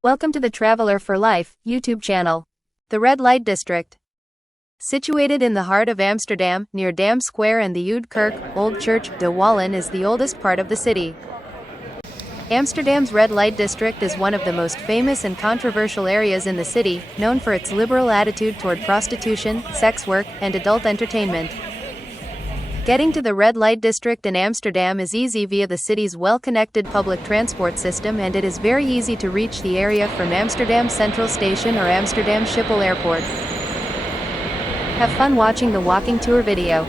Welcome to the Traveler for Life YouTube channel. The Red Light District. Situated in the heart of Amsterdam, near Dam Square and the Oude Kerk, Old Church, de Wallen is the oldest part of the city. Amsterdam's Red Light District is one of the most famous and controversial areas in the city, known for its liberal attitude toward prostitution, sex work, and adult entertainment. Getting to the Red Light District in Amsterdam is easy via the city's well-connected public transport system, and it is very easy to reach the area from Amsterdam Central Station or Amsterdam Schiphol Airport. Have fun watching the walking tour video.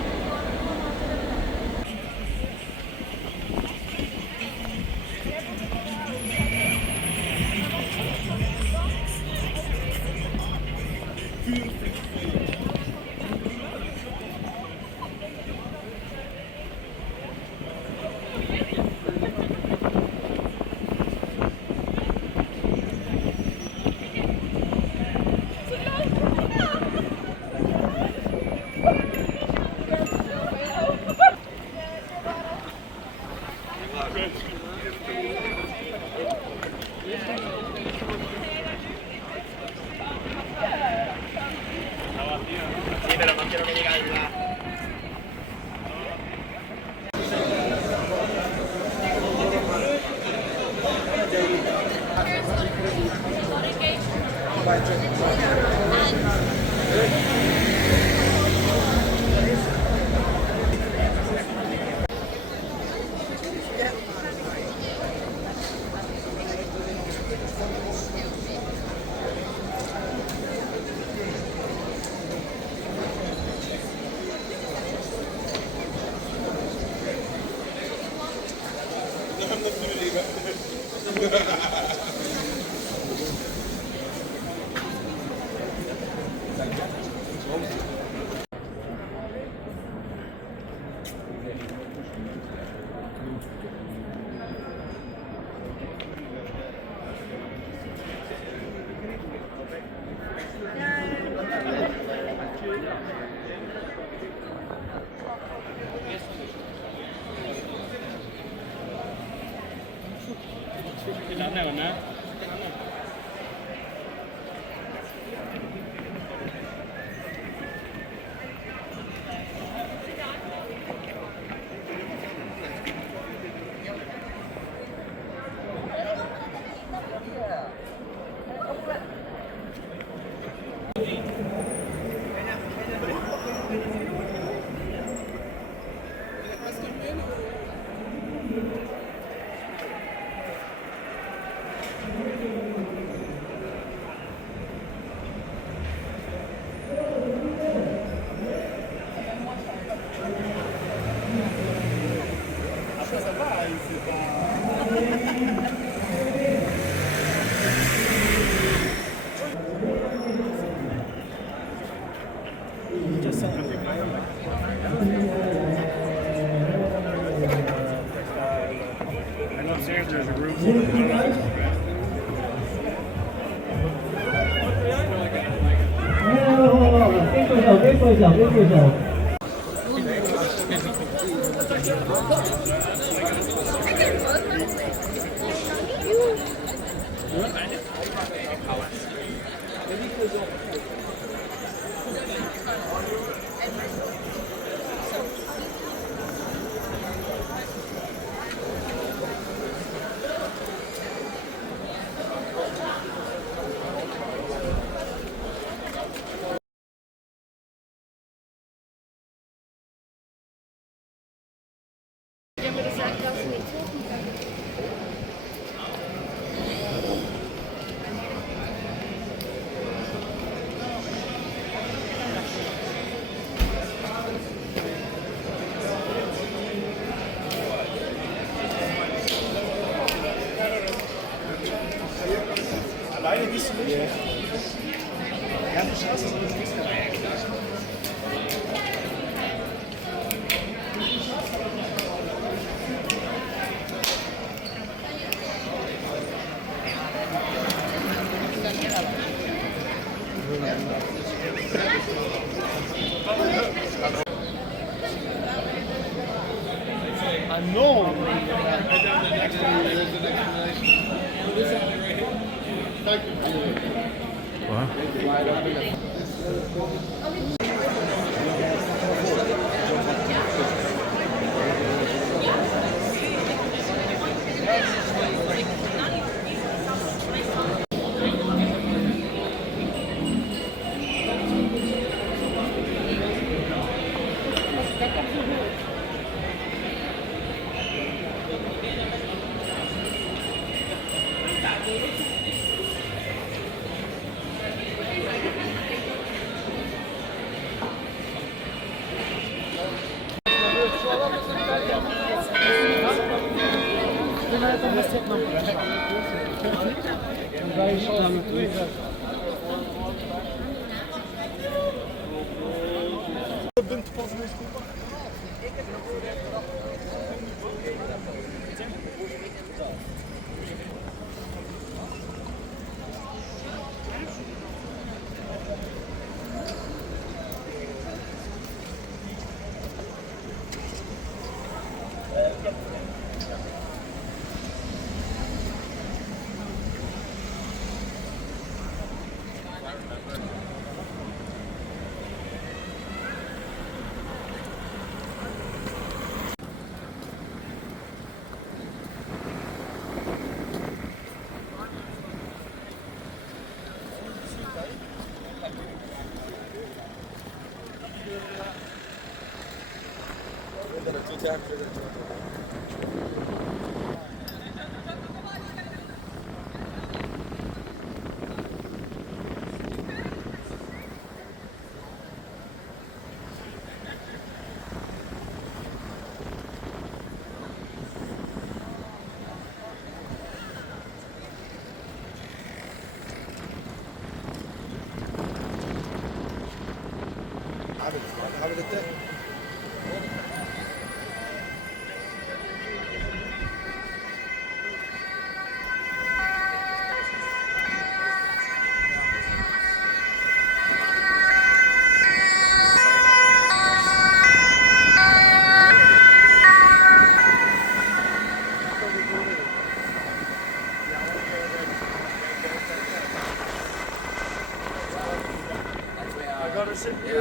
I know. There's an explanation. Thank you.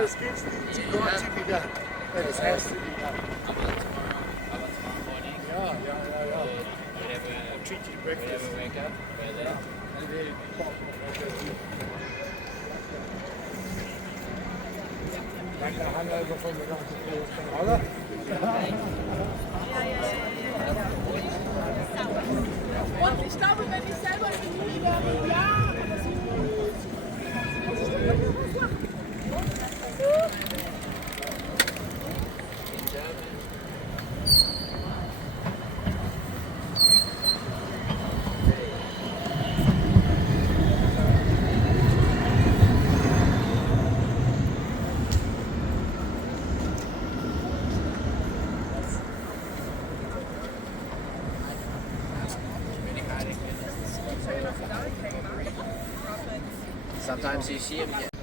Das geht nicht. Die Gott wieder. Das heißt wieder. Ja. Treaty breakfast. Wake up. And they pop. Danke, Hanna, bevor wir noch oder? Und ich glaube, wenn ich selber in Juli wäre, ja, aber das ist gut. Sometimes you see them.